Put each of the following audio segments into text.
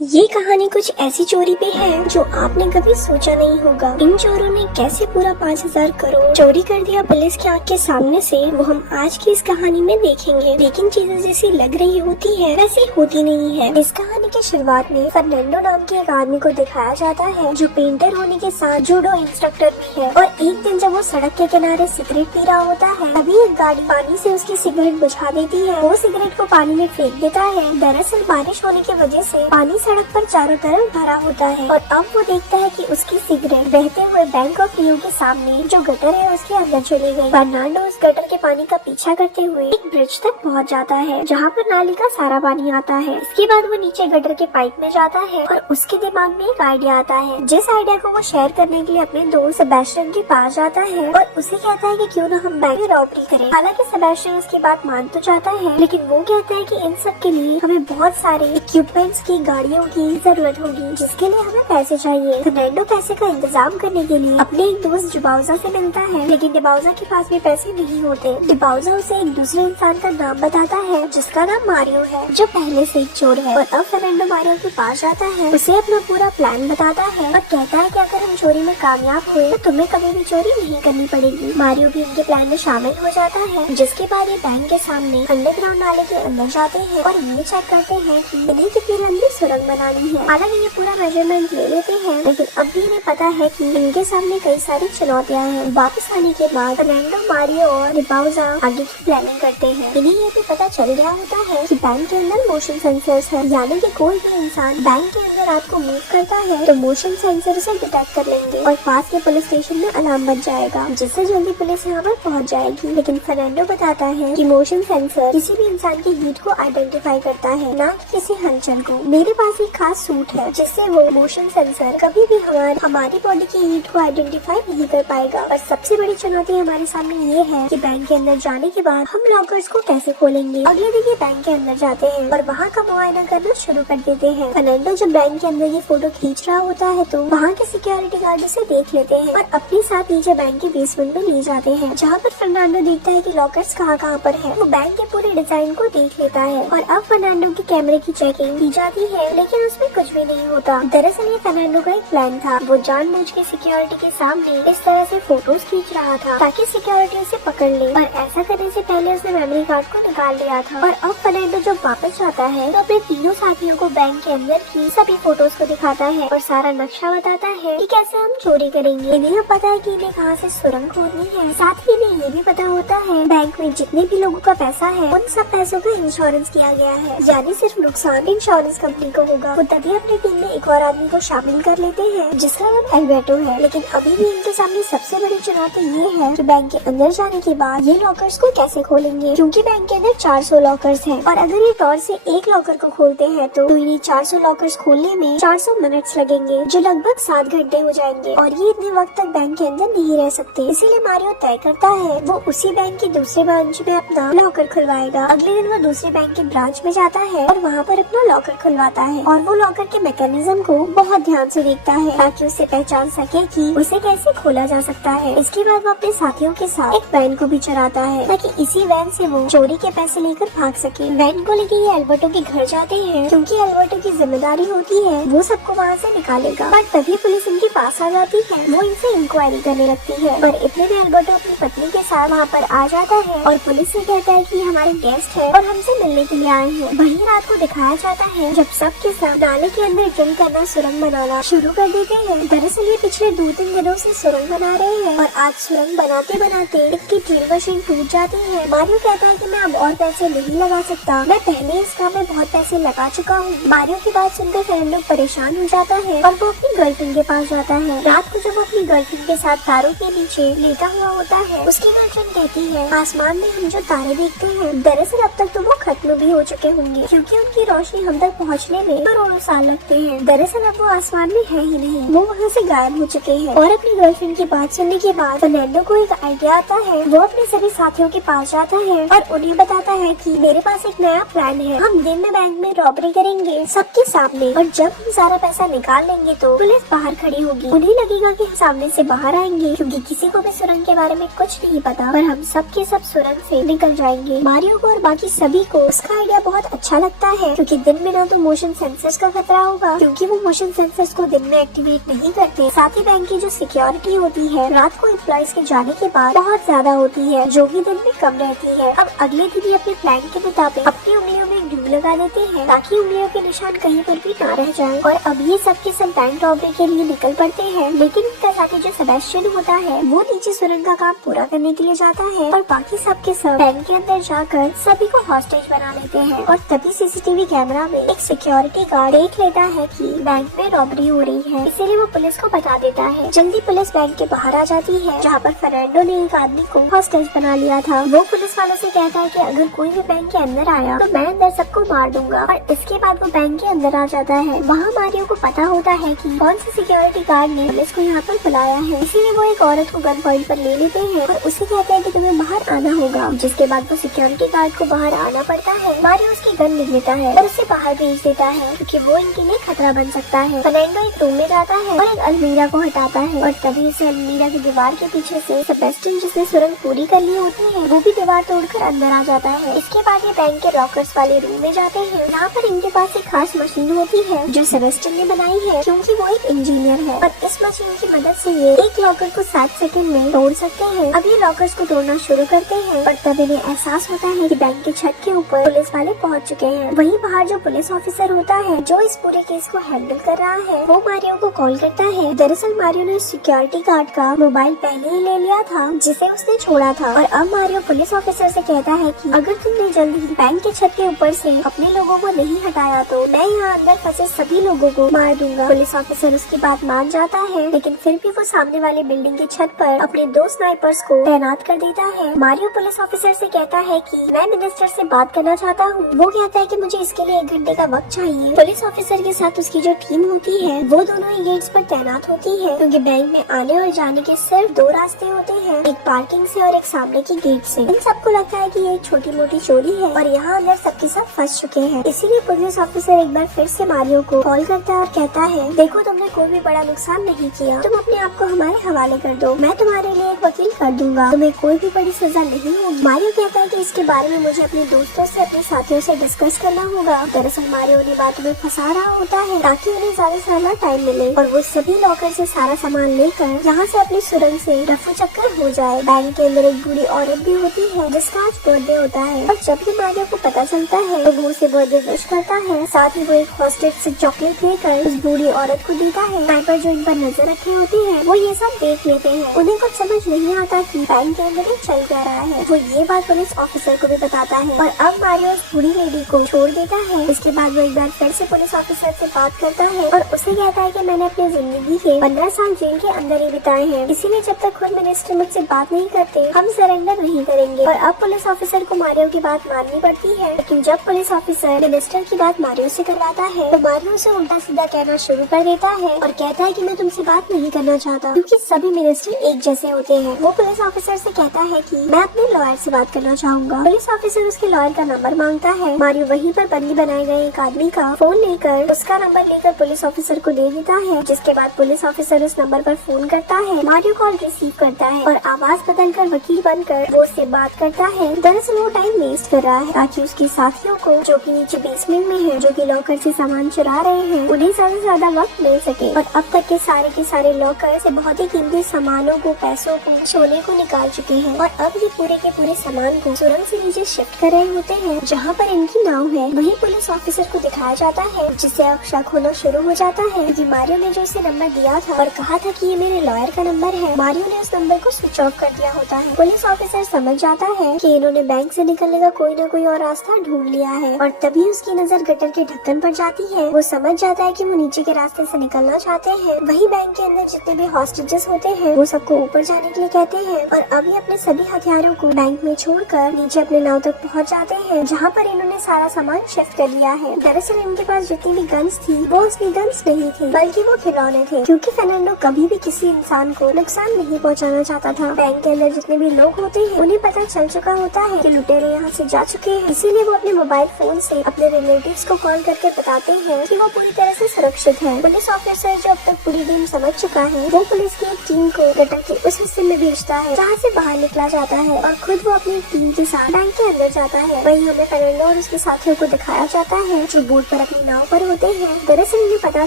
ये कहानी कुछ ऐसी चोरी पे है जो आपने कभी सोचा नहीं होगा। इन चोरों ने कैसे पूरा 5,000 करोड़ चोरी कर दिया पुलिस की आंख के सामने से, वो हम आज की इस कहानी में देखेंगे। लेकिन चीजें जैसी लग रही होती है वैसी होती नहीं है। इस कहानी की शुरुआत में फर्नांडो नाम के एक आदमी को दिखाया जाता है जो पेंटर होने के साथ जूडो इंस्ट्रक्टर भी है। और एक दिन जब वो सड़क के किनारे सिगरेट पी रहा होता है तभी एक गाड़ी पानी से उसकी सिगरेट बुझा देती है। वो सिगरेट को पानी में फेंक देता है। दरअसल बारिश होने की वजह से पानी सड़क पर चारों तरफ भरा होता है और अब वो देखता है कि उसकी सिगरेट बहते हुए बैंक ऑफ रियो के सामने जो गटर है उसके अंदर चली गई। फर्नांडो उस गटर के पानी का पीछा करते हुए एक ब्रिज तक पहुंच जाता है जहां पर नाली का सारा पानी आता है। इसके बाद वो नीचे गटर के पाइप में जाता है और उसके दिमाग में एक आइडिया आता है, जिस आइडिया को वो शेयर करने के लिए अपने दोस्त सेबेस्टियन के पास जाता है और उसे कहता है कि क्यों ना हम बैंक में रॉबरी करें। हालांकि सेबेस्टियन उसकी बात मान तो जाता है, लेकिन वो कहता है कि इन सब के लिए हमें बहुत सारे इक्विपमेंट्स की गाड़ियों की जरूरत होगी, जिसके लिए हमें पैसे चाहिए। फर्नांडो पैसे का इंतजाम करने के लिए अपने एक दोस्त डिबाउजा से मिलता है, लेकिन डिबाउजा के पास भी पैसे नहीं होते। डिबाउजा उसे एक दूसरे इंसान का नाम बताता है जिसका नाम मारियो है, जो पहले से एक चोर है। और अब फर्नांडो मारियो के पास जाता है, उसे अपना पूरा प्लान बताता है और कहता है कि अगर हम चोरी में कामयाब हुए तो तुम्हें कभी भी चोरी नहीं करनी पड़ेगी। मारियो भी इनके प्लान में शामिल हो जाता है। जिसके बाद ये बैंक के सामने अंडरग्राउंड नाले के अंदर जाते हैं और ये चेक करते हैं कि इन्हें कितनी लंबी सुरंग बनानी है। हालांकि ये पूरा मेजरमेंट ले लेते हैं, लेकिन अब भी इन्हें पता है कि इनके सामने कई सारी चुनौतियां हैं। वापस आने के बाद फर्नांडो, मारियो और डिबाउजा आगे की प्लानिंग करते हैं। इन्हें ये भी पता चल गया होता है कि बैंक के अंदर मोशन सेंसर्स है, यानी कि कोई भी इंसान बैंक के अंदर आपको मूव करता है तो मोशन सेंसर उसे डिटेक्ट कर लेंगे और पास के पुलिस स्टेशन में अलार्म बज जाएगा, जिससे जल्दी पुलिस यहाँ पर पहुँच जाएगी। लेकिन फर्नांडो बताता है कि मोशन सेंसर किसी भी इंसान की हीट को आइडेंटिफाई करता है, न कि किसी हलचल को। मेरे पास एक खास सूट है जिससे वो मोशन सेंसर कभी भी हमारी बॉडी की हीट को आइडेंटिफाई नहीं कर पाएगा। और सबसे बड़ी चुनौती हमारे सामने ये है कि बैंक के अंदर जाने के बाद हम लॉकर्स को कैसे खोलेंगे। अगले दिन ये बैंक के अंदर जाते हैं और वहाँ का मुआयना करना शुरू कर देते हैं। फर्नांडो जब बैंक के अंदर ये फोटो खींच रहा होता है तो वहाँ के सिक्योरिटी गार्ड उसे देख लेते हैं और अपने साथ नीचे बैंक के बेसमेंट में ले जाते हैं, जहाँ पर फर्नांडो देखता है कि लॉकर्स कहाँ पर है। वो बैंक के पूरे डिजाइन को देख लेता है और अब फर्नांडो के कैमरे की चेकिंग की जाती है, लेकिन उसमें कुछ भी नहीं होता। दरअसल ये फर्नांडो का एक प्लान था। वो जानबूझ के सिक्योरिटी के सामने इस तरह से फोटोज खींच रहा था ताकि सिक्योरिटी उसे पकड़ ले, और ऐसा करने से पहले उसने मेमोरी कार्ड को निकाल लिया था। और अब फर्नांडो जब वापस जाता है तो अपने तीनों साथियों को बैंक के अंदर की सभी फोटोज को दिखाता है और सारा नक्शा बताता है कि कैसे हम चोरी करेंगे। इन्हें पता है कि इन्हें कहाँ से सुरंग खोदनी है। साथ ही इन्हें ये भी पता होता है बैंक में जितने भी लोगों का पैसा है उन सब पैसों का इंश्योरेंस किया गया है, यानी सिर्फ नुकसान इंश्योरेंस कंपनी को होगा। वो तभी अपनी टीम में एक और आदमी को शामिल कर लेते हैं जिसका नाम एल्बर्टो है। लेकिन अभी भी इनके सामने सबसे बड़ी चुनौती ये है कि बैंक के अंदर जाने के बाद ये लॉकर्स को कैसे खोलेंगे, क्योंकि बैंक के अंदर 400 लॉकर्स हैं और अगर ये टॉर्च से एक लॉकर को खोलते हैं तो इन्हें 400 लॉकर्स खोलने में 400 मिनट्स लगेंगे, जो लगभग 7 घंटे हो जाएंगे और ये इतने वक्त तक बैंक के अंदर नहीं रह सकते। इसीलिए मारियो तय करता है वो उसी बैंक की दूसरे ब्रांच में अपना लॉकर खुलवाएगा। अगले दिन वो दूसरे बैंक के ब्रांच में जाता है और वहाँ पर अपना लॉकर खुलवाता है और वो लॉकर के मैकेनिज्म को बहुत ध्यान से देखता है ताकि उसे पहचान सके कि उसे कैसे खोला जा सकता है। इसके बाद वो अपने साथियों के साथ एक वैन को भी चलाता है ताकि इसी वैन से वो चोरी के पैसे लेकर भाग सके। वैन को लेके ये एल्बर्टो के घर जाते हैं, क्योंकि एल्बर्टो की जिम्मेदारी होती है वो सबको वहाँ से निकालेगा। बट तभी पुलिस इनके पास आ जाती है। वो इनसे इंक्वायरी करने लगती है और इतने में एल्बर्टो अपनी पत्नी के साथ वहाँ पर आ जाता है और पुलिस से कहता है कि हमारे गेस्ट है और हमसे मिलने के लिए आए हैं। वही रात को दिखाया जाता है जब सबके साथ नाले के अंदर ड्रिल करना, सुरंग बनाना शुरू कर देते हैं। दरअसल ये पिछले 2-3 दिनों से सुरंग बना रहे हैं और आज सुरंग बनाते बनाते इनकी ड्रिल मशीन टूट जाती है। मारियो कहता है कि मैं अब और पैसे नहीं लगा सकता, मैं पहले इस काम में बहुत पैसे लगा चुका हूँ। मारियो की बात सुनकर फर्नांडो परेशान हो जाता है और वो अपनी गर्लफ्रेंड के पास जाता है। रात को जब वो अपनी गर्लफ्रेंड के साथ तारों के नीचे लेटा हुआ होता है, उसकी गर्लफ्रेंड कहती है आसमान में हम जो तारे देखते हैं दरअसल अब तक तो वो खत्म भी हो चुके होंगे, क्योंकि उनकी रोशनी हम तक पहुँचने में करोड़ों साल लगते हैं। दरअसल अब वो आसमान में है ही नहीं, वो वहाँ से गायब हो चुके हैं। और अपनी गर्लफ्रेंड की बात सुनने के बाद फर्नांडो को एक आइडिया आता है। वो अपने सभी साथियों के पास जाता है और उन्हें बताता है कि मेरे पास एक नया प्लान है। हम दिन में बैंक में रॉबरी करेंगे सबके सामने और जब हम सारा पैसा निकाल लेंगे तो पुलिस बाहर खड़ी होगी। उन्हें लगेगा कि हम सामने से बाहर आएंगे, क्योंकि किसी को भी सुरंग के बारे में कुछ नहीं पता, पर हम सब के सब सुरंग से निकल जाएंगे। मारियो को और बाकी सभी को उसका आइडिया बहुत अच्छा लगता है, क्योंकि दिन में ना तो मोशन सेंसर्स का खतरा होगा, क्योंकि वो मोशन सेंसर्स को दिन में एक्टिवेट नहीं करते। साथ ही बैंक की जो सिक्योरिटी होती है रात को एम्प्लॉइज के जाने के बाद बहुत ज्यादा होती है, जो कि दिन में कम रहती है। अब अगले दिन अपने प्लान के मुताबिक अपनी उंगलियों में ग्लू लगा देते हैं ताकि उंगलियों के निशान कहीं पर भी ना रह जाएं। और अब ये सबके सब बैंक रॉबरी के लिए निकल पड़ते हैं। लेकिन इनका साथी जो सेबेस्टियन होता है वो नीचे सुरंग का काम पूरा करने के लिए जाता है और बाकी सबके सब बैंक के अंदर जाकर सभी को हॉस्टेज बना लेते हैं। और तभी सीसीटीवी कैमरा में एक सिक्योरिटी गार्ड देख लेता है कि बैंक में रॉबरी हो रही है, इसीलिए वो पुलिस को बता देता है। जल्दी पुलिस बैंक के बाहर आ जाती है जहाँ पर फर्नांडो ने एक आदमी को हॉस्टेज बना लिया था। वो पुलिस वालों से कहता है कि अगर कोई भी बैंक के अंदर आया तो मैं अंदर सबको मार दूंगा। और इसके बाद वो बैंक के अंदर आ जाता है। वहाँ मारियो को पता होता है कि कौन सी सिक्योरिटी गार्ड ने पुलिस को यहाँ पर बुलाया है, इसीलिए वो एक औरत को गन पॉइंट पर ले लेते हैं और उसे कहते हैं कि तुम्हें बाहर आना होगा। जिसके बाद वो सिक्योरिटी गार्ड को बाहर आना पड़ता है। मारियो उसकी गन ले लेता है और उसे बाहर भेज देता है क्योंकि वो इनके लिए खतरा बन सकता है। फर्नांडो एक रूम में जाता है और एक अलमीरा को हटाता है और तभी उसे अलमीरा की दीवार के पीछे से सेबेस्टियन, जिसने सुरंग पूरी कर ली होती है, वो भी दीवार तोड़कर अंदर आ जाता है। इसके बाद ये बैंक के लॉकर्स वाले रूम में जाते हैं। यहाँ पर इनके पास एक खास मशीन होती है जो सेबेस्टियन ने बनाई है क्योंकि वो एक इंजीनियर है। और इस मशीन की मदद से ये एक लॉकर को 7 सेकंड में तोड़ सकते हैं। अब ये लॉकर्स को तोड़ना शुरू करते हैं और तब इन्हें एहसास होता है कि बैंक के छत के ऊपर पुलिस वाले पहुंच चुके हैं। वहीं बाहर जो पुलिस ऑफिसर होता है जो इस पूरे केस को हैंडल कर रहा है वो मारियो को कॉल करता है। दरअसल मारियो ने सिक्योरिटी गार्ड का मोबाइल पहले ही ले लिया था जिसे उसने छोड़ा था। और अब मारियो पुलिस ऑफिसर से कहता है कि अगर तुमने जल्दी बैंक के छत के ऊपर से अपने लोगों को नहीं हटाया तो मैं यहाँ अंदर फंसे सभी लोगों को मार दूंगा। पुलिस ऑफिसर उसकी बात मान जाता है, लेकिन फिर भी वो सामने वाले बिल्डिंग की छत पर अपने 2 स्नाइपर्स को तैनात कर देता है। मारियो पुलिस ऑफिसर से कहता है कि मैं मिनिस्टर से बात करना चाहता हूँ। वो कहता है कि मुझे इसके लिए 1 घंटे का वक्त चाहिए। पुलिस ऑफिसर के साथ उसकी जो टीम होती है वो दोनों ही गेट्स पर तैनात होती है क्योंकि बैंक में आने और जाने के सिर्फ 2 रास्ते होते हैं, एक पार्किंग से और एक सामने की गेट से। इन सबको लगता है कि ये एक छोटी मोटी चोरी है और यहाँ अंदर सबके सब फंस चुके हैं। इसीलिए पुलिस ऑफिसर एक बार फिर से मारियो को कॉल करता है और कहता है देखो तुमने कोई भी बड़ा नुकसान नहीं किया, तुम अपने आप को हमारे हवाले कर दो, मैं तुम्हारे लिए एक वकील कर दूंगा, तुम्हें कोई भी बड़ी सजा नहीं होगी। मारियो कहता है कि इसके बारे में मुझे अपने दोस्तों से अपने साथियों से डिस्कस करना होगा। दरअसल मारियो उन्हें बातों में फंसा रहा होता है ताकि उन्हें ज्यादा से ज्यादा टाइम मिले और वो सभी लॉकर से सारा सामान लेकर यहाँ से अपनी सुरंग से रफू चक्कर हो जाए। बैंक के अंदर एक बूढ़ी औरत भी होती है जिसका आज बर्थडे होता है और जब भी मारियो को पता चलता है तो वो उसे बर्थडे विश करता है। साथ ही वो एक हॉस्टेज से चॉकलेट लेकर उस बूढ़ी औरत को देता है। स्नाइपर जो इन पर नजर रखे होते हैं वो ये सब देख लेते हैं। उन्हें कुछ समझ नहीं आता कि बैंक के अंदर ये चल क्या रहा है। वो ये बात पुलिस ऑफिसर को भी बताता है और अब मारियो उस बूढ़ी लेडी को छोड़ देता है। इसके बाद वो एक बार फिर से पुलिस ऑफिसर से बात करता है और उसे कहता है कि मैंने अपनी जिंदगी के 15 साल जेल के अंदर ही बिताए हैं, इसीलिए जब तक खुद मिनिस्टर मुझसे बात नहीं करते हम सरेंडर नहीं करेंगे। और अब पुलिस ऑफिसर को मारियो की बात माननी पड़ती है, लेकिन जब पुलिस ऑफिसर मिनिस्टर की बात मारियो से करवाता है तो मारियो उसे उल्टा सीधा कहना शुरू कर देता है और कहता है कि मैं तुमसे बात नहीं करना चाहता क्योंकि सभी मिनिस्टर एक जैसे होते हैं। वो पुलिस ऑफिसर से कहता है कि मैं अपने लॉयर से बात करना चाहूंगा। पुलिस ऑफिसर उसके लॉयर का नंबर मांगता है। मारियो वहीं पर बंदी बनाए गए एक आदमी का फोन लेकर उसका नंबर लेकर पुलिस ऑफिसर को दे देता है। जिसके बाद पुलिस ऑफिसर उस नंबर पर फोन करता है। मारियो कॉल रिसीव करता है और आवाज बदलकर वकील बनकर वो उससे बात करता है। दरअसल वो टाइम वेस्ट कर रहा है ताकि उसके साथियों को जो कि नीचे बेसमेंट में है, जो कि लॉकर से सामान चुरा रहे हैं, उन्हें ज्यादा से ज्यादा वक्त मिल सके। और अब तक के सारे लॉकर से बहुत ही कीमती सामानों को, पैसों को, सोने को निकाल चुके हैं और अब ये पूरे के पूरे सामान को सुरंग से नीचे शिफ्ट कर रहे होते हैं जहाँ पर इनकी नाव है। वही पुलिस ऑफिसर को दिखाया जाता है जिससे अब शक होना शुरू हो जाता है क्योंकि मारियो ने जो उसे नंबर दिया था और कहा था कि ये मेरे लॉयर का नंबर है, मारियो ने उस नंबर को स्विच ऑफ कर दिया होता है। पुलिस ऑफिसर समझ जाता है कि इन्होंने बैंक से निकलने का कोई न कोई और रास्ता ढूंढ लिया है और तभी उसकी नजर गटर के ढक्कन पर जाती है। वो समझ जाता है कि वो नीचे के रास्ते से निकलना चाहते हैं। वही बैंक के अंदर जितने भी हॉस्टेजेस होते हैं वो सबको ऊपर जाने के लिए कहते हैं और अभी अपने सभी हथियारों को बैंक में छोड़कर नीचे अपने नाव तक पहुंच जाते हैं जहाँ पर इन्होंने सारा सामान शिफ्ट कर लिया है। दरअसल इनके पास जितनी भी गन्स थी वो असली गन्स नहीं थी बल्कि वो खिलौने थे क्योंकि फर्नांडो कभी भी किसी इंसान को नुकसान नहीं पहुंचाना चाहता था। बैंक के अंदर जितने भी लोग होते हैं उन्हें पता चल चुका होता है कि लुटेरे यहाँ से जा चुके हैं, इसीलिए वो अपने मोबाइल फोन से अपने रिलेटिव्स को कॉल करके बताते हैं कि वो पूरी तरह से सुरक्षित है। पुलिस ऑफिसर जो अब तक पूरी टीम समझ चुका है वो पुलिस की एक टीम को गटर के उस हिस्से में भेजता है जहाँ से बाहर निकला जाता है और खुद वो अपनी टीम के साथ बैंक के अंदर जाता है। वहीं हमें फर्नांडो और उसके साथियों को दिखाया जाता है जो बोट पर अपनी नाव पर होते हैं। दरअसल इन्हें पता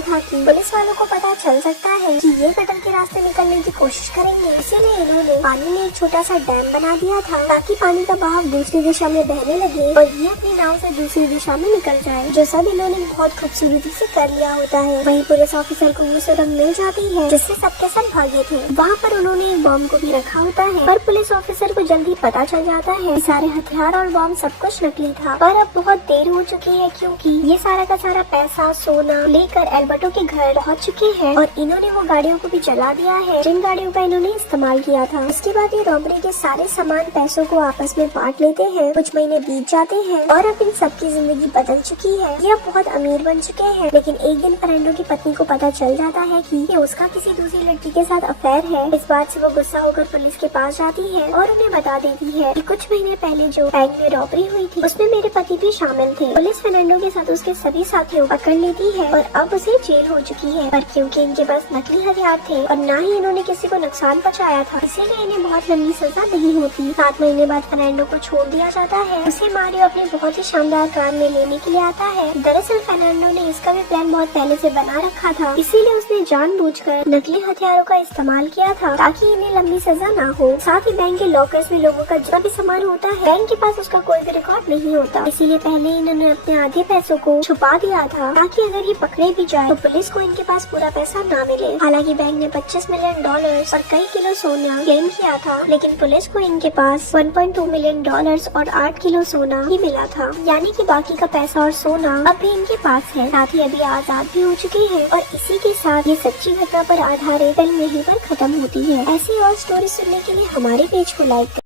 था कि पुलिस वालों को पता चल सकता है कि ये कटल के रास्ते निकलने की कोशिश करेंगे, इसीलिए इन्होंने पानी में एक छोटा सा डैम बना दिया था ताकि पानी का बहाव दूसरी दिशा में बहने लगे और ये अपनी नाव से दूसरी दिशा में निकल जाए, जो सब इन्होंने बहुत खूबसूरती से कर लिया होता है। वहीं पुलिस ऑफिसर को वो सुरंग मिल जाती है जिससे सबके सब भागे थे। वहाँ पर उन्होंने एक बॉम्ब को भी रखा होता है, पर पुलिस ऑफिसर को जल्दी पता चल जाता है सारे हथियार और बॉम्ब सब कुछ नकली था। पर अब बहुत देर हो चुकी है क्योंकि ये सारा का सारा पैसा सोना लेकर एल्बर्टो के घर पहुँच चुके हैं और इन्होंने वो गाड़ियों को भी जला दिया है जिन गाड़ियों का इन्होंने इस्तेमाल किया था। इसके बाद ये रॉबरी के सारे सामान पैसों को आपस में बांट लेते हैं। कुछ महीने बीत जाते हैं और अब इन सबकी जिंदगी बदल चुकी है। ये अब बहुत अमीर बन चुके हैं, लेकिन एक दिन फर्नांडो की पत्नी को पता चल जाता है कि ये उसका किसी दूसरी लड़की के साथ अफेयर है। इस बात से वो गुस्सा होकर पुलिस के पास जाती है और उन्हें बता देती है कि कुछ महीने पहले जो बैंक में रॉबरी हुई थी उसमें मेरे पति भी शामिल थे। पुलिस फर्नांडो के साथ उसके सभी साथियों को पकड़ लेती है और अब उसे जेल हो चुकी है। पर क्योंकि इनके पास नकली हथियार थे और न ही इन्होंने किसी को नुकसान पहुँचाया था, इसीलिए इन्हें बहुत लंबी सजा नहीं होती। 7 महीने बाद फर्नांडो को छोड़ दिया जाता है। उसे मारियो अपनी बहुत ही शानदार कार में लेने के लिए आता है। दरअसल फर्नांडो ने इसका भी प्लान बहुत पहले से बना रखा था, इसीलिए उसने जानबूझकर नकली हथियारों का इस्तेमाल किया था ताकि इन्हें लंबी सजा न हो। साथ ही बैंक के लॉकर्स में लोगों का जितना भी सामान होता है बैंक के पास उसका कोई भी रिकॉर्ड नहीं होता, इसीलिए पहले इन्होंने अपने आधे पैसों को छुपा दिया था ताकि अगर ये पकड़े भी जाए तो पुलिस को इनके पास पूरा पैसा न मिले। हालांकि बैंक ने $25 मिलियन और कई किलो सोना क्लेम किया था, लेकिन पुलिस को इनके पास $1.2 मिलियन और 8 किलो सोना ही मिला था, यानी कि बाकी का पैसा और सोना अब भी इनके पास है। साथ ही अभी आजाद भी हो चुके हैं और इसी के साथ ये सच्ची घटना पर आधारित फिल्म यहीं पर खत्म होती है। ऐसी और स्टोरी सुनने के लिए हमारे पेज को लाइक करें।